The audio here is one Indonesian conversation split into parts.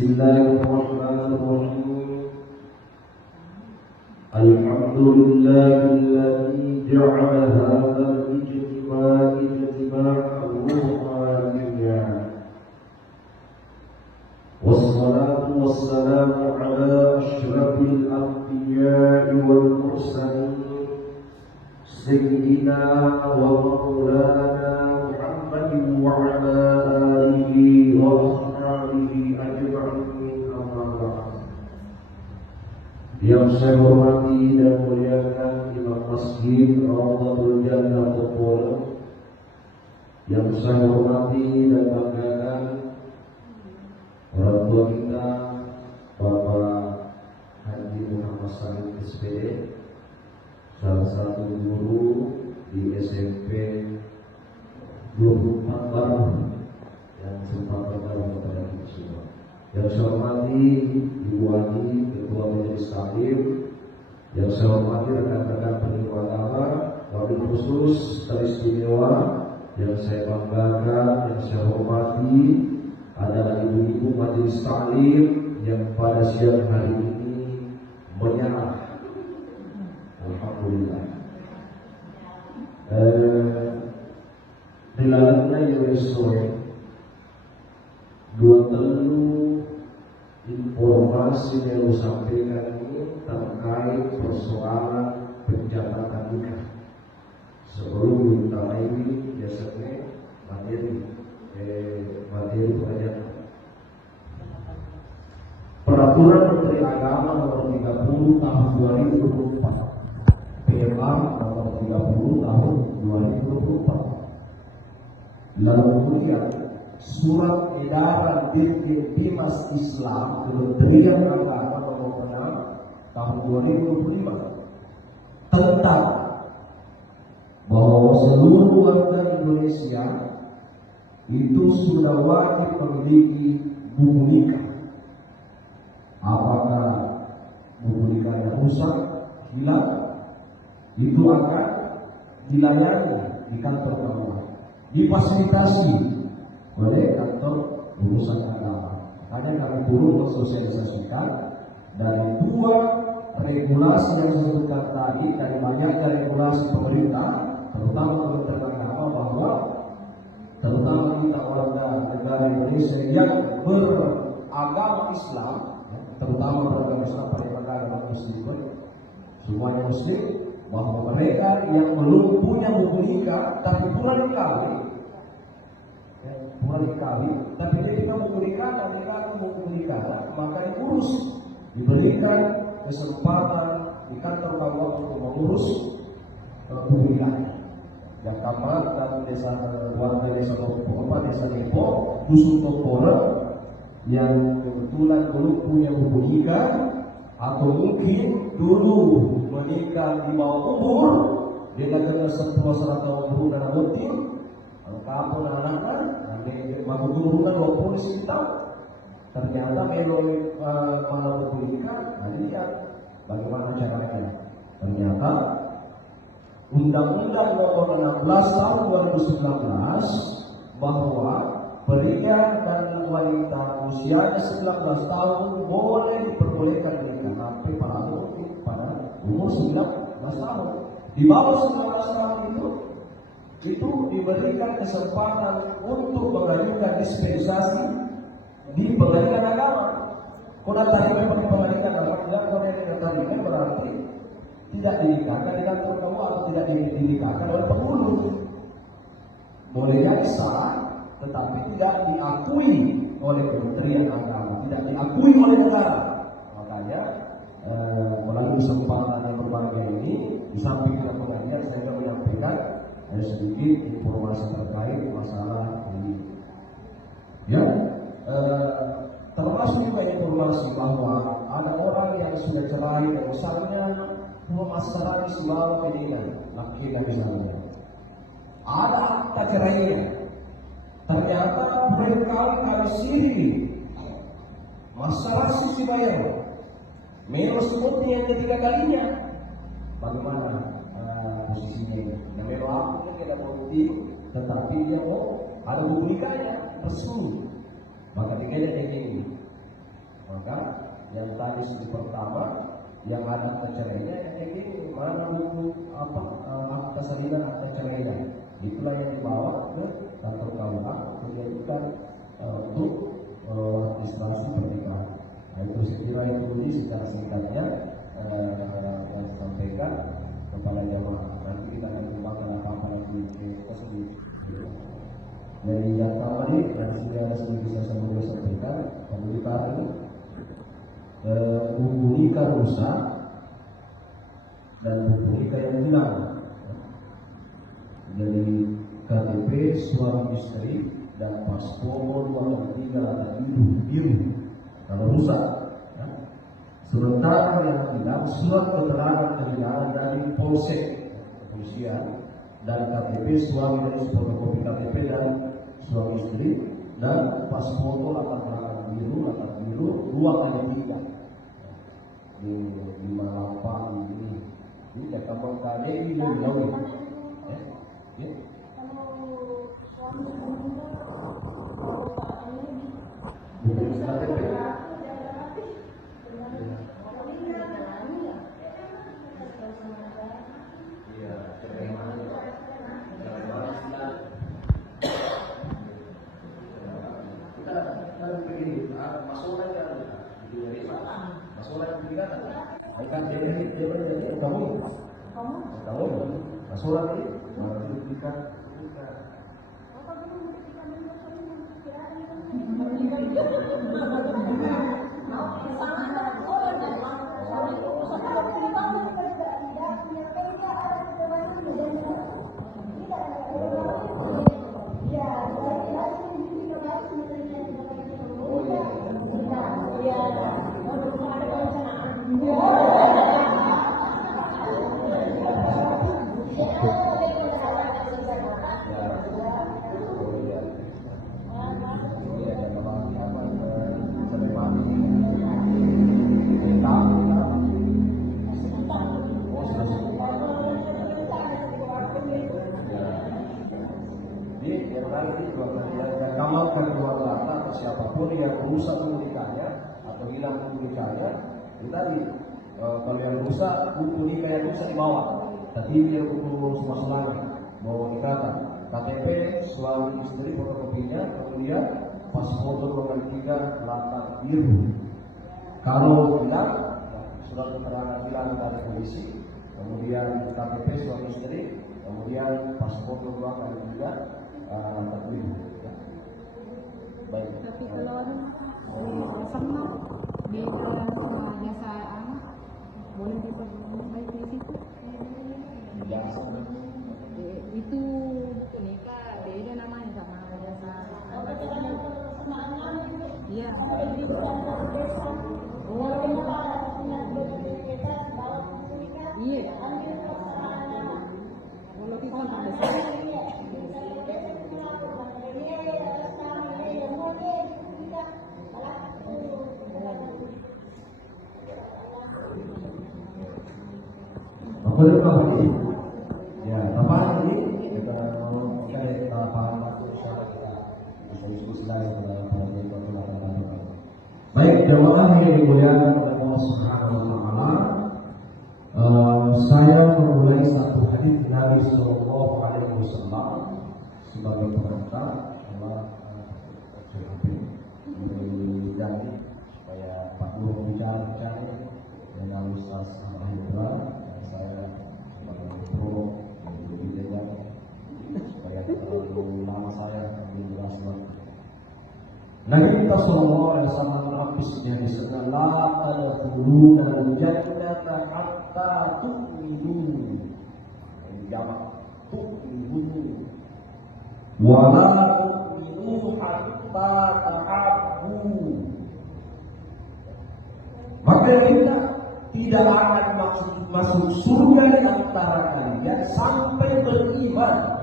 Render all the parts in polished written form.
Bismillahirrahmanirrahim. Alhamdulillahilladzi ja'ala hadzal ijtima'a ijtima'an ruhaniyyan. Wassalatu wassalamu ala asyrafil anbiya'i wal mursalin sayyidina wa maulana Muhammadin wa ala alihi wa ashabihi ajma'in, amma ba'd. Yang saya hormati dan muliakan Imam Masjid Rawdatul Jannah Tepol, yang saya hormati dan banggakan orang tua kita Bapak Haji Muhammad Salim SPD, salah satu guru di SMP 24 Baru yang sempat bergabung kepada kita semua. Yang saya hormati Ibu Wani, Ketua Majelis Taklim, yang saya hormati rekan-rekan penyuluh agama, wabil khusus teristimewa yang saya banggakan, yang saya hormati adalah ibu-ibu Majelis Taklim yang pada siang hari ini menyerah. Alhamdulillah. Dilalaknya Yerusalem dua telu informasi yang disampaikan ini terkait persoalan penjabatan nikah. Sebelum kita ini biasanya materi pengajian. Peraturan Menteri Agama Nomor 30 Tahun 2024, PMA Nomor 30 Tahun 2024. Lalu kemudian Surat Edaran Dirjen Bimas Islam Kementerian Agama Nomor 6 Tahun 2025 tentang bahwa seluruh warga Indonesia itu sudah wajib memiliki buku nikah. Apakah buku nikahnya rusak, hilang, itu akan dilayani di kantor agama, difasilitasi oleh kantor urusan agama. Makanya kami turun mensosialisasikan dari dua regulasi yang saya sebutkan tadi, dari banyaknya regulasi pemerintah, terutama Kementerian Agama, bahwa terutama kita warga negara Indonesia yang beragama Islam, terutama beragama Islam pada negara Muslim, semuanya Muslim, bahwa mereka yang belum punya buku nikah tapi bulan dikali, tapi dia kita buku nikah dan mereka buku nikah, maka diurus, diberikan kesempatan di kantor agama untuk mengurus buku nikah. Yang kamar dan desa warga desa Topora, desa Depok, dusun Topora yang kebetulan belum punya buku nikah atau mungkin dulu menikah di bawah umur, dia kena setelah 100 tahun dulu dan rutin, kampung anak-anak, baru turunan 20 tahun, ternyata melalui malam buku nikah, lihat bagaimana caranya. Ternyata Undang-Undang Nomor 16 Tahun 2019 bahwa pria dan wanita usianya 19 tahun boleh diperbolehkan menikah sampai pada umur 19 tahun. Di bawah 19 tahun itu diberikan kesempatan untuk mengajukan dispensasi di pengadilan agama. Kalau tadi memang pengadilan agama tidak boleh dikatakan berarti tidak dinikahkan dengan kamu atau tidak dinikahkan oleh penghulu. Bolehnya sah, tetapi tidak diakui oleh Kementerian Agama, tidak diakui oleh negara. Makanya melalui kesempatan yang berbahagia ini, di samping kita pengajian, saya akan menyampaikan sedikit informasi terkait masalah ini. Ya, termasuk juga informasi bahwa ada orang yang sudah cerai dan misalnya memasarkan semua pendidikan, laki dan misalnya ada akta cerainya, ternyata berkali-kali siri masalah sisi bayar menyebut yang ketiga kalinya. Bagaimana posisinya ini? Yang memang tidak bukti, tetapi dia mau ada buktikannya, resmi. Maka dikira ini Maka yang tadi studi pertama yang ada cerai yang ini mana buku akta salinan akta cerai itulah yang dibawa ke kantor KUA untuk dijadikan untuk registrasi pernikahan. Nah, itu saya kira itu secara singkatnya yang sampaikan kepada jamaah. Nanti kita akan kembangkan apa-apa lagi tersebut. Dari yang tadi yang sudah saya sampaikan, pemerintahan buku nikah rusak dan buku nikah yang hilang. Jadi KTP suami istri dan paspor 2 3 ada biru kalau rusak. Ya. Sementara yang hilang surat keterangan kehilangan dari polsek kepolisian dan KTP suami dan fotokopi KTP dan suami istri dan paspor latar biru 2 kali 3 di 58 ini kita bongkar ini dulu ya. Surat ini diberikan siapapun yang rusak nikahnya atau hilang nikahnya, tadi kalau yang rusak buku nikah yang bisa dibawa, tapi dia buku semua bawa nikah, KTP suami istri fotokopinya, kemudian paspor 2 3 latar biru. Kalau hilang, surat keterangan hilang dari polisi, kemudian KTP suami istri, kemudian paspor 2 kali 3 latar biru. Baik. Tapi kalau sama di dalam jasa anak boleh diperbaiki di situ. Jasa itu nikah beda namanya sama jasa. Iya. Iya. Kalau kita boleh Pak ya, Bapak ini kita paham bisa diskusi lagi baik, jemaah yang dimuliakan oleh Allah Subhanahu wa taala. Saya memulai satu hadis Nabi Sallallahu Alaihi Wasallam sebagai pengantar dan supaya Pak Guru bicara dengan Ustaz Al-Hidra. Saya sebagai pro dan supaya terlalu lama saya menjelaskan. Nabi kita sallallahu alaihi wasallam mengapisnya di sana la tadkhuluna al-jannata hatta tu'minu. Jamak tu'minu. Wa la tu'minu hatta ta'abbu. Maka kita tidak akan masuk surga di antara kalian sampai beriman.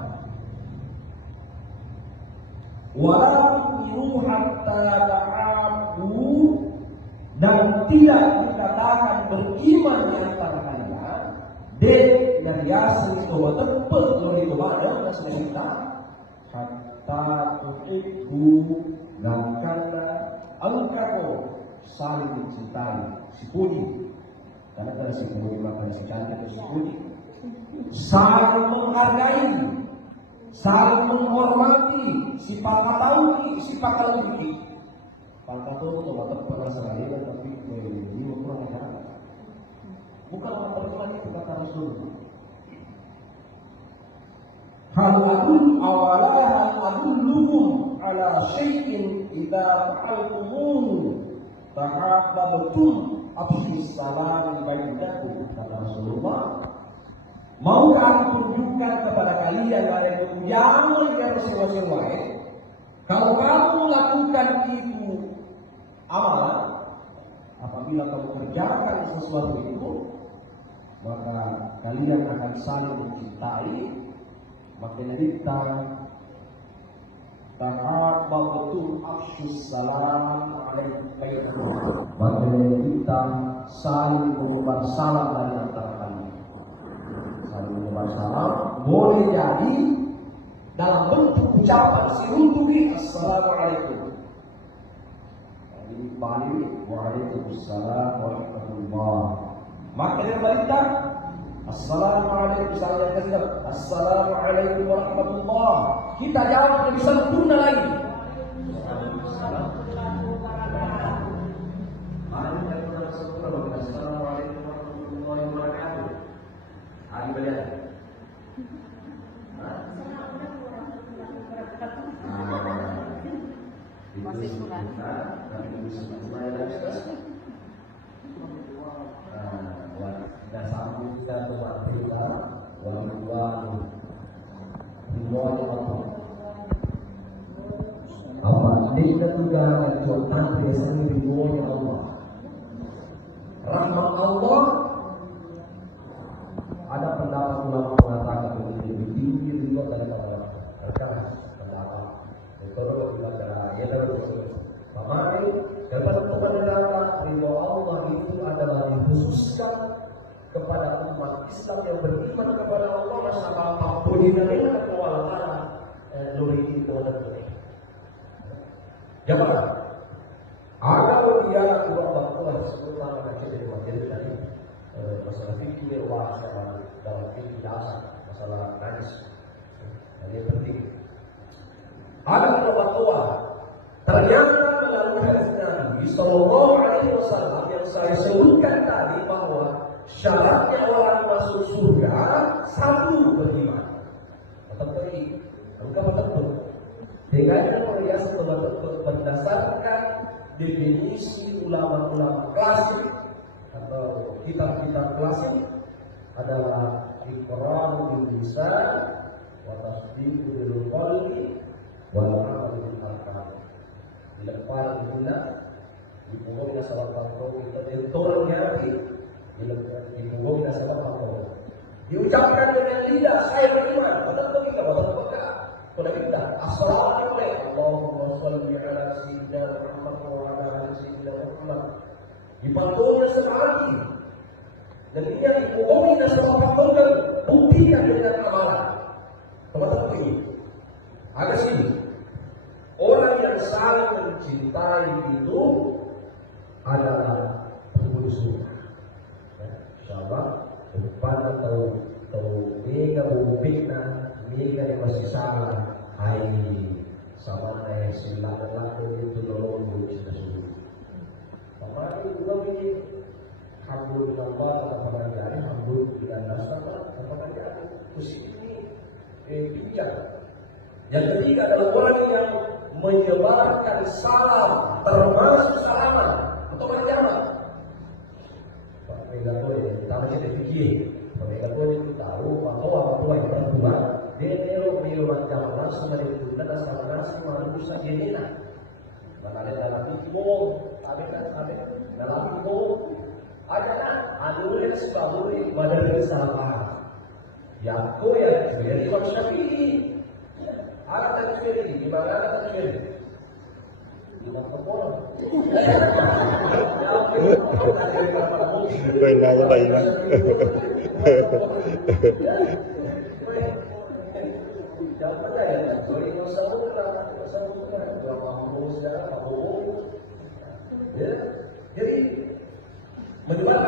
Walau hatta ta'abu, dan tidak dikatakan beriman di antara kalian. Dan yasin bahwa tempat dari kepada kita hatta tuhibbu, dan karena engkau saling mencintai. Si Puji, karena kalau si Puji makan si cantik si Puji, saling menghargai, saling menghormati si Pakatauni, si Pakalubiki. Pakatauni itu watak pernah sekali, tapi ini kurang ajar. Bukan orang beriman itu kata Rasul. Hal adul awala hal adulluhum ala syai'in idza fa'altumuhu tahabbtum afshis salam bainakum, kata Rasulullah. Maukah aku tunjukkan kepada kalian ada itu yang bersewa-sewa? Kalau kamu lakukan itu amalan, apabila kamu kerjakan sesuatu itu, maka kalian akan saling mencintai. Makin kita tahabbtum afshis salam bainakum. Makin kita saling menyebar salam dari antara kalian. Saling menyebar salam boleh jadi dalam bentuk ucapan siruntuki assalamualaikum. Ini balik waalaikumsalam warahmatullahi. Maka dia berita assalamualaikum assalamualaikum warahmatullahi. Kita jawab lebih sempurna lagi. Assalamualaikum warahmatullahi wabarakatuh. Hari beliau. Masih kurang. Dan sambung kita buat kita walaupun apa dia juga Tuhan biasanya ribuan Allah. Rahmat Allah, ada pendapat ulama mengatakan lebih tinggi juga dari Allah. Karena pendapat itu adalah ya dalam pemain dapat kebenaran ridho Allah itu adalah dikhususkan kepada umat Islam yang beriman kepada Allah masalah apapun di dalamnya kewalahan luri itu dan luri. Jamaah, ada ujian dua Allah sebutlah macam dari materi tadi masalah fikir masalah dalam fikir dasar masalah najis. Ini penting. Ada dua Allah. Ternyata melalui hadis Nabi Sallallahu Alaihi Wasallam yang saya sebutkan tadi bahwa syaratnya orang masuk surga satu beriman. Atau tadi, bukan betul. Dengan melihat berdasarkan definisi ulama-ulama klasik atau kitab-kitab klasik adalah iqrar bil lisan wa tasdiq bil qalbi wa amal bil arkan. Dilepas guna dipunggungnya salah satu kita tentunya dipunggungnya salah satu diucapkan dengan lidah saya beriman betul kita betul kalau kita assalamualaikum Allahumma shalli ala sayyidina Muhammad wa ala ali sayyidina Muhammad dipanggungnya sekali dan ini dipunggungnya salah satu buktikan dengan amalan teman-teman ini ada sini. Orang yang saling mencintai itu adalah penghuni surga. Insyaallah depan atau mega buktinya mega yang masih salah hari sama yang silang itu nolong buat surga. Bapak itu juga ini alhamdulillah kata pengajar alhamdulillah nasabah kata pengajar positif ini bijak. Yang ketiga adalah orang yang menyebarkan salam termasuk salaman untuk berjamaah. Pak Megapo ya, kita jadi fikir. Pak Megapo itu tahu bahwa orang yang berdua dia melakukan jamaah sama dengan dan sama nasi manusia jenina. Mana dalam itu, ada dalam itu ada anulir sebabui madari salam. Yang kau yang jadi Imam Syafi'i. Ada takfir di mana ada takfir? Di mana? Baiklah, baiklah. Jangan percaya. Sorry, masalah. Ya,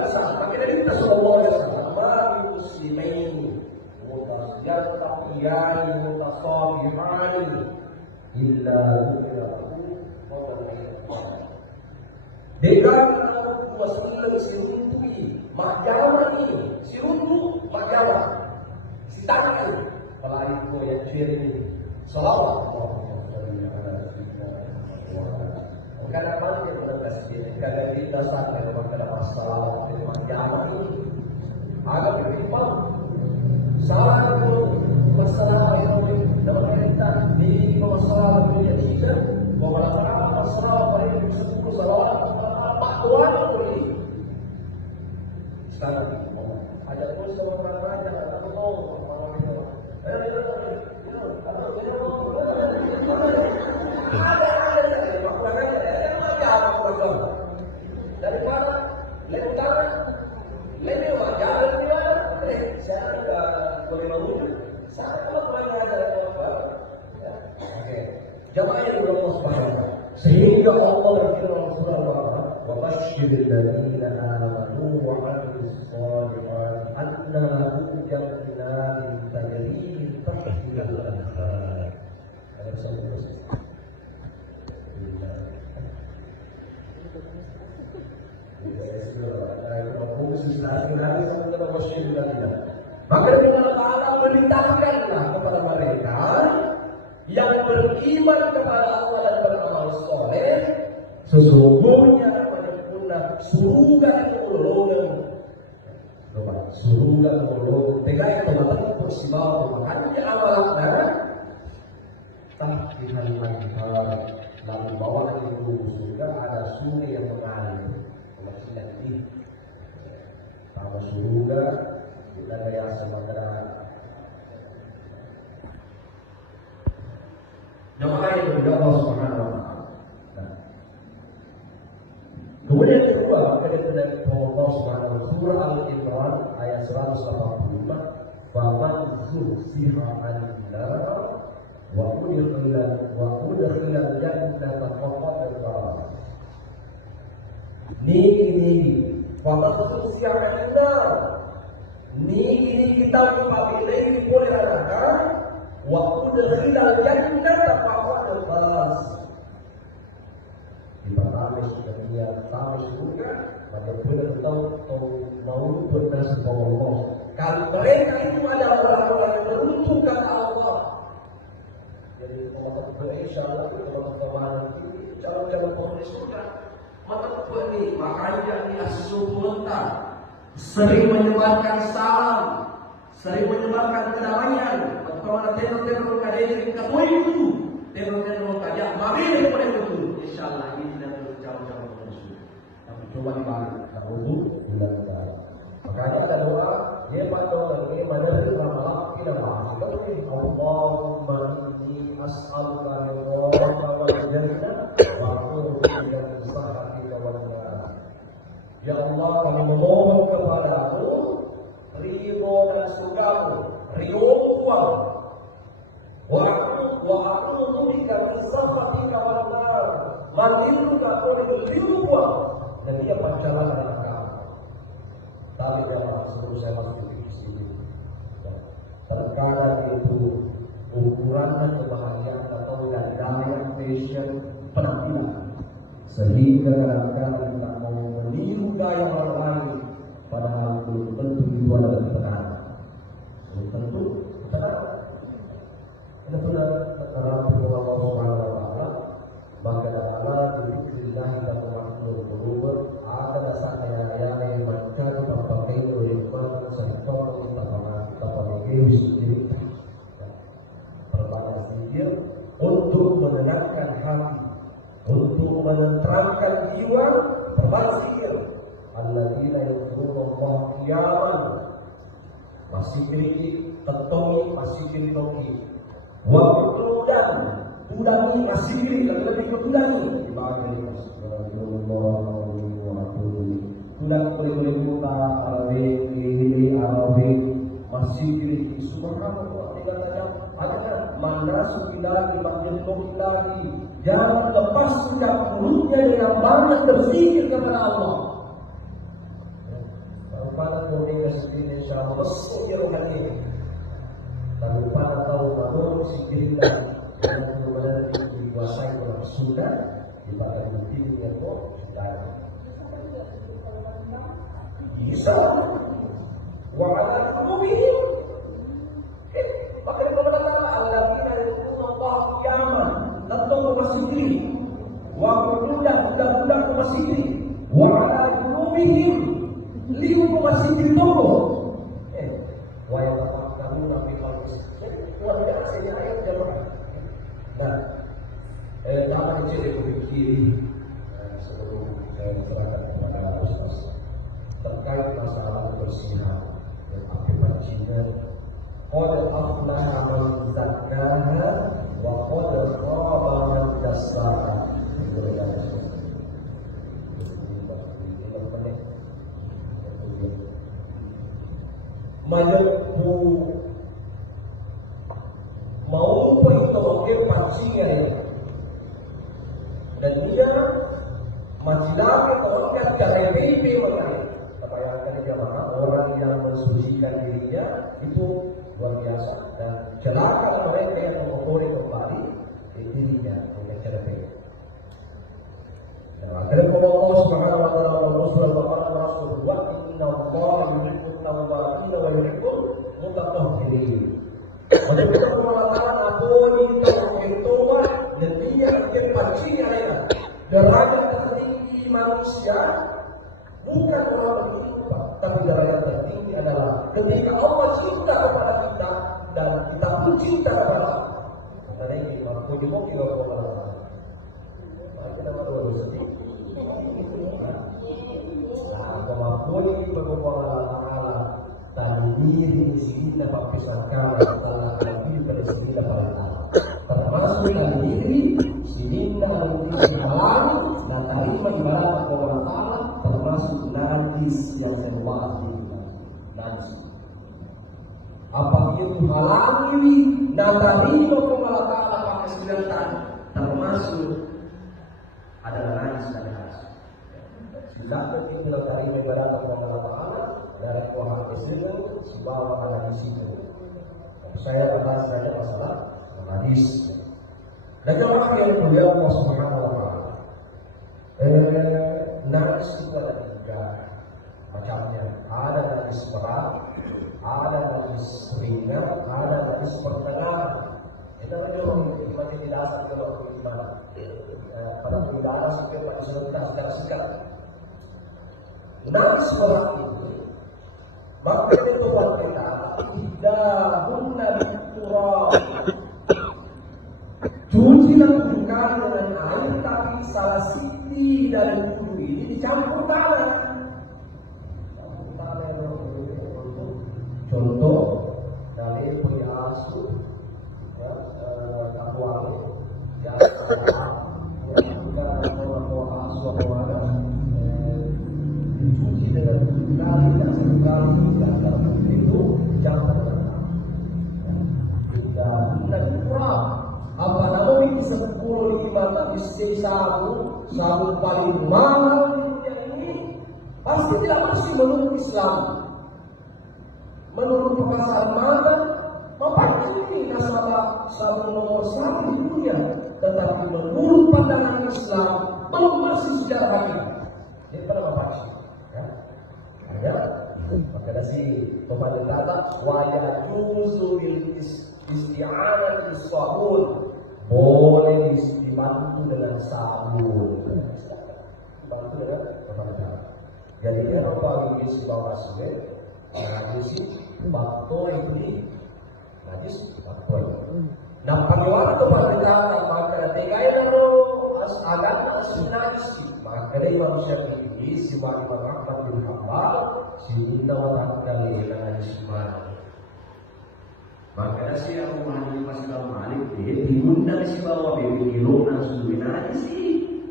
besar. Makanya kita sallallahu alaihi wasallam bagi muslimin mutasyaqiyan mutasabihan illa Dekat Rasulullah sirunti Makyama ni Siruntu Makyama Si tangan Pelari ko yang ciri Salawat Kadang-kadang kita berkasih Kadang kita sampai kepada masalah Makyama ni Agak berkipang Salah itu Masalah yang dalam kita Ini masalah yang jika Masalah masalah yang disebut salawat Tuhan ini sekarang ada pun seorang raja atau dari mana lain utara lain jalan di mana saya tidak boleh mengurus saya kalau pernah ada jamaah yang berumur sebanyak sehingga Allah berfirman Rasulullah وبشر الذين آمنوا وعملوا الصالحات أن لهم جنات تجري من تحتها الأنهار. Maka Allah Ta'ala perintahkanlah kepada mereka yang beriman kepada Allah dan beramal soleh, sesungguhnya surga ululun surga ululun tegai teman bersibau makanya awalnya tahtihan lantar lalu bawah itu surga ada sungai yang mengalir maksudnya ini sama surga kita gaya sementara jemaah yang berdoa Allah Subhanahu wa Ta'ala. Kemudian yang kedua, dari Allah Subhanahu wa Ta'ala surah Al-Imran ayat 185, "Faman zuhziha 'anil nar wa udkhila al-jannata faqad faz." Ini faman zuhziha 'anil nar. Ini kita apabila boleh neraka wa udkhila al-jannata faqad faz. Pertama dia tahu surga, maka boleh tahu mau bernasib Allah. Kalau mereka itu adalah orang-orang yang beruntung kata Allah. Jadi kalau kita insyaAllah kalau kita nanti calon-calon penghuni surga, makanya ini asuhunta sering menyebarkan salam, sering menyebarkan kedamaian. Kalau ada teror-teror kadang kita itu teror-teror kadang mami daripada itu. InsyaAllah ini tidak jauh-jauh musuh. Tapi coba dibalik, kalau itu bulan negara. Makanya ada doa, dia patut lagi menerima malam tidak maaf. Kalau ini Allahumma inni as'aluka ridhaka wal jannah wa a'udzubika min sakhatika wal nar. Ya Allah, kami memohon kepadamu ridho dan surgamu, ridho Tuhan. Wa a'udzubika min sakhatika wal nar. Mandiru tak boleh berlimpah dan dia pacaran dengan kamu. Tapi dia sebelum saya masuk di sini, terkadang itu ukurannya kebahagiaan atau damai passion penampilan, sehingga kadang-kadang kita mau meniru gaya orang lain, padahal belum tentu itu adalah tekanan. Belum tentu tekanan. Kita sudah terang Allah Subhanahu wa Ta'ala. Maka dalam dikirilah dan makhluk berubah ada dasarnya yang mencari berbagai ilmu sektor terpakai sendiri berbagai sihir untuk menenangkan hati, untuk menenteramkan jiwa berbagai sihir. Alladzina yadhkuruna qiyaman masih kritik, tentomi masih kritik, wa qudan ulangi masih diri lebih ulangi dibagi ulang boleh buka arabi masih diri subhanallah tidak ada ada manasu ilahi makhluk ilahi jangan lepas sejak mulutnya dengan banyak berzikir kepada Allah pada mereka sendiri insyaallah masuk rohani. Tapi pada tahu baru sendiri dan kemudian dikuasai oleh sunnah di pada ini yang kok sudah bisa wa ala qulubihim maka kepada Allah kita Allah kiamat datang ke masjid wa budak ke masjid wa ala qulubihim liu ke masjid itu wa yatafakkaruna fi khalqis luar biasa ya ayat jemaah. Nah, nama kecil yang berpikir sebelum saya serahkan kepada Ustaz terkait masalah kebersihan dan akibat Cina. Qad aflaha man zakkaha wa qad khaba man dassaha. Majepu mau pergi pancinya ya, dan dia menjilat orang yang PDP mengenai apa yang akan dijamaah orang yang mensucikan dirinya itu luar biasa dan celaka mereka yang mengotori kembali dirinya dengan cara PDP. Dan akhirnya Allah Subhanahu wa taala Rasul Rasul wa inna Allah yuhibbut tawwabin wa yuhibbul mutatahhirin. Oleh kita mengatakan apoi itu dan dia akan pancinya ya. Derajat tertinggi manusia bukan orang berjumpa, tapi derajat tertinggi adalah ketika Allah cinta kepada kita dan kita pun cinta kepada Allah. Karena ini mampu dimulai oleh Allah. Maka kita baru sedih. Nah, kemampuan ini berhubungan Allah. Tandiri sini dapat pisahkan antara hati pada sini dapat Allah. Termasuk tandiri sini dalam halal dan terima ibadah kepada Allah termasuk najis yang seluas ini najis. Apakah itu halal ini dan terima kepada Allah pakai senjata termasuk adalah najis dan haram. Silakan kita terima ibadah kepada Allah. Dari Tuhan Yesus sebawa anak di situ. Saya bahas saja masalah hadis. Dan orang yang mulia Allah Subhanahu wa taala. Najis itu ada tiga macamnya. Ada najis berat, ada najis ringan, ada najis pertengahan. Itu menurut iman di dasar kalau iman. Pada tidak sampai pada secara singkat. Najis berat ini maka itu kita tidak guna dikurang. Cucilah bukan dengan air, tapi salah sisi dari wudhu ini dicampur tanah. Contoh dari periasu, kapuan, ya, kita mau asuh dicuci dengan sekali dan sekali dan itu jangan pernah. Dan kurang. Apa namanya bisa 10 tapi sabun paling mahal di dunia ini pasti tidak bersih menurut Islam. Menurut permasalahan mana? Memakai ini nasabah sabun nomor 1 di dunia, tetapi menurut pandangan Islam belum bersih secara hakiki. Ini pada memakai. Ya, maka dari kepada data wajah juzu isti'anah bisabun boleh dibantu dengan sabun. Bantu dengan kepada. Jadi apa ini sebab asli? Najis bakto ini najis bakto. Dan panggilan kepada kita maka tiga itu agama najis. Maka dari manusia ini sebagai rahmat bin hambal sehingga orang kali najis mana. Maka si Abu Hanifah masih Malik dia diundang si bawa bebi kilo langsung najis sih.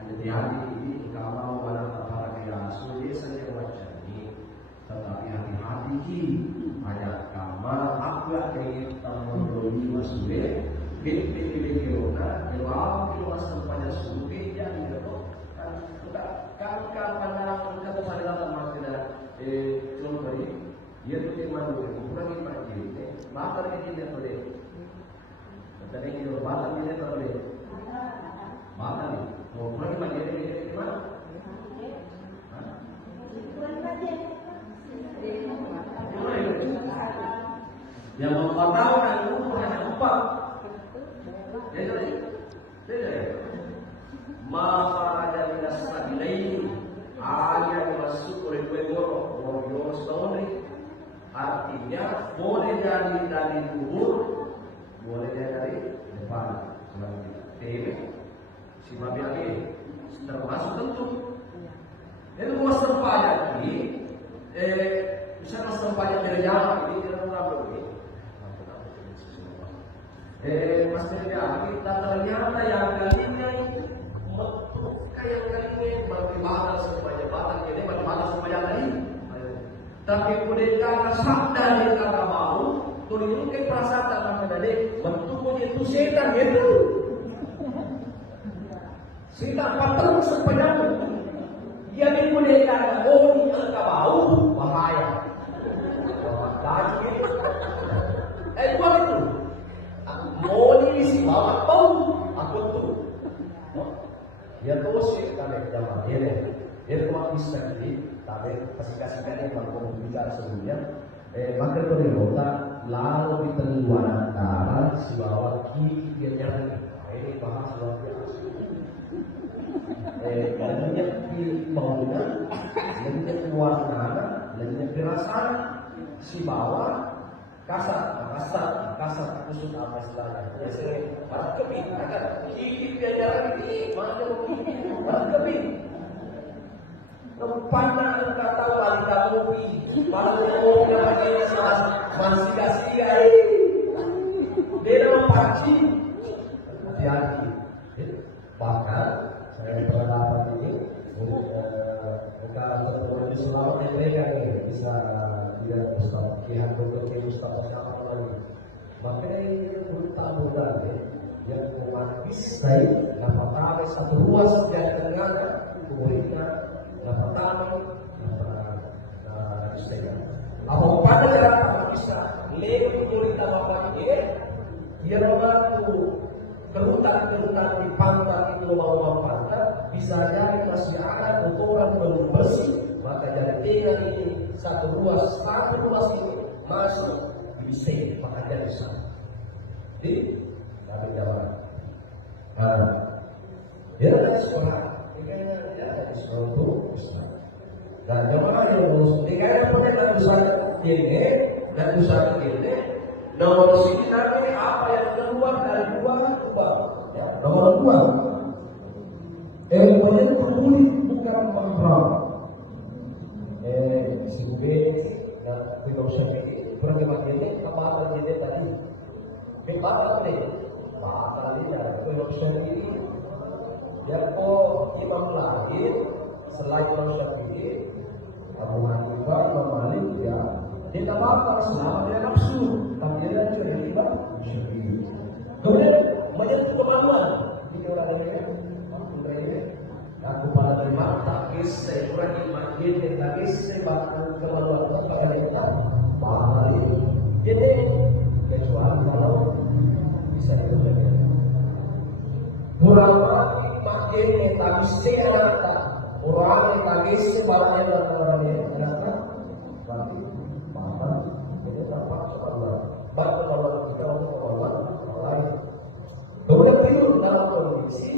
Ada hati ini kalau pada para kiasu dia saja wajah ini, tetapi hati-hati ki ada kamar agak kayak tamu masuk bebi kilo kalau masuk pada sufi jadi kan pandangan kita kepada Allah tidak Batang ini tak boleh. Batang ni. Mau pulang lagi di mana? Yang membatalkan itu hanya 4. Jadi, maka dari sabilai ayat masuk oleh Weboro Warriors Story, artinya boleh dari kubur, boleh dari depan. Tapi si babi lagi termasuk tentu. Itu mau sempayat ini, misalnya sempayat dari Jawa ini kita tahu ini. Maksudnya kita ternyata yang kalinya kayak kalinya bagaimana supaya batang ini bagaimana supaya tadi. Tapi kemudian karena sabda dia kata mau, turun ke perasaan tanpa dari bentuknya itu setan itu. Setan patron sepanjang dia kemudian karena ini angka bau bahaya. Tadi buat itu. Moni si bawa bau aku tuh. Dia terus sih kami jamaah dia cuma bisa jadi tapi kasih yang mau bicara sebelumnya. Maka itu diminta lalu diteluan antara si bawa kiri dia nyari. Ini bahas luar biasa. Lainnya di bangunan, lainnya keluar tanah, lainnya perasaan si bawa kasar kusut apa istilahnya? Ya sering barat kebin, akan kiri diajaran ini mana kebin, barat kebin. Kepana engkau tahu balita kopi, baru kopi yang pakai salah masih kasih dia nama panci, hati-hati. Bahkan saya pernah dapat ini kalau bertemu di Sulawesi mereka bisa tidak Mustafa, Kihan Dokter Mustafa siapa lagi. Makanya ini berutang modal yang memanggis dari dapat satu ruas yang tengah kemudian dapat tanam istilah. Apa pada jalan tak bisa lewat cerita bapak ini dia membantu kerutan di pantai itu bawah pantai bisa jadi masih ada kotoran belum bersih maka jadi tinggal ini satu ruas ini masuk bisa maka jadi sana di tapi jawab dia ada sekolah dia ada sekolah itu dan jamaah yang lulus dikaya punya dan usaha ini nomor sini nanti apa yang keluar dari dua ya, nomor 2 ilmunya peduli bukan kontrol sehingga dan filosofi ini berbagai ini kemarin ini tadi dikatakan ini bahkan ini ada filosofi ini yang imam lahir selain Imam Syafi'i Abu Hanifah Imam Malik ya dia tambahkan selama dia nafsu tapi dia juga tiba Syafi'i kemudian menyentuh kemaluan di orang lainnya aku pada terima tak kisah kurang iman dia tak kisah bahkan kemaluan apa yang kita bahkan jadi kecuali kalau bisa dilakukan kurang ini tak bisa ada orang yang kaget barangnya dalam orangnya kenapa? Berarti bahkan ini terpaksa Allah bahkan Allah kita untuk orang lain kemudian tidur dalam kondisi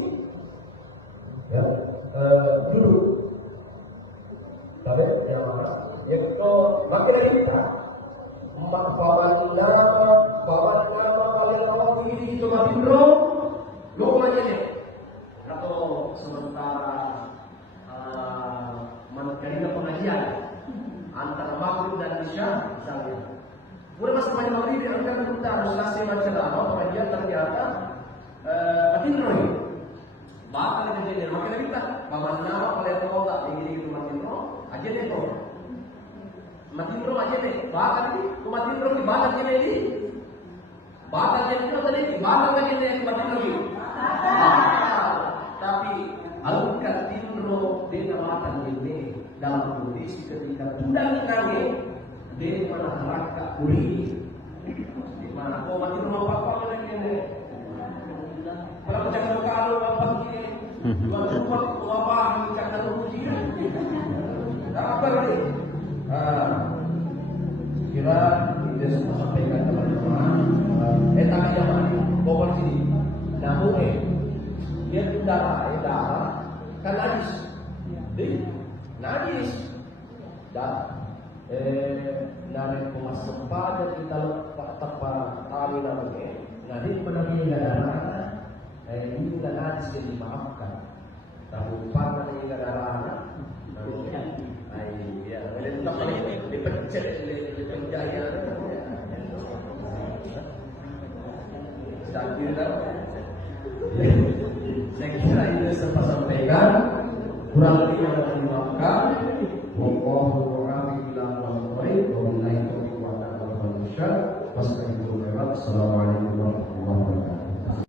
ya duduk tapi yang mana yang itu makin lagi kita bawa nama kalian Allah ini cuma tidur lu aja nih atau sementara menerima pengajian antara maghrib dan isya misalnya. Kemudian masa banyak maghrib dianggap kita harus selesai baca lama pengajian ternyata matinro ini. Bahkan kejadian makin kita bawa nama kalian tahu tak ini gitu matinro aja deh bro. Matinro aja deh. Bahkan ini matinro di badan aja ini. Badan aja itu tadi badan aja deh matinro ini. Tapi alungkan tinro dia namatan ini dalam kondisi ketika tudang kami dia mana neraka uri di mana kau mati rumah papa lagi ini Cuma apa mengikat ujian. Apa lagi? Kira kita semua sampaikan teman-teman. Tapi jangan bawa sini. Namun dia darah kan najis. Najis. Dan narik pemasok pada kita tepat kami namanya. Nanti menamai darah. Ini tidak najis yang dimaafkan. Tahu mana yang darah? Ya, ada tempat dipencet di penjaya. Saya kira ini sempat sampaikan. Kurang lebih yang dimaafkan. Wallahu a'lam bishawab. Wabillahi taufiq wal hidayah. Wassalamualaikum warahmatullahi wabarakatuh.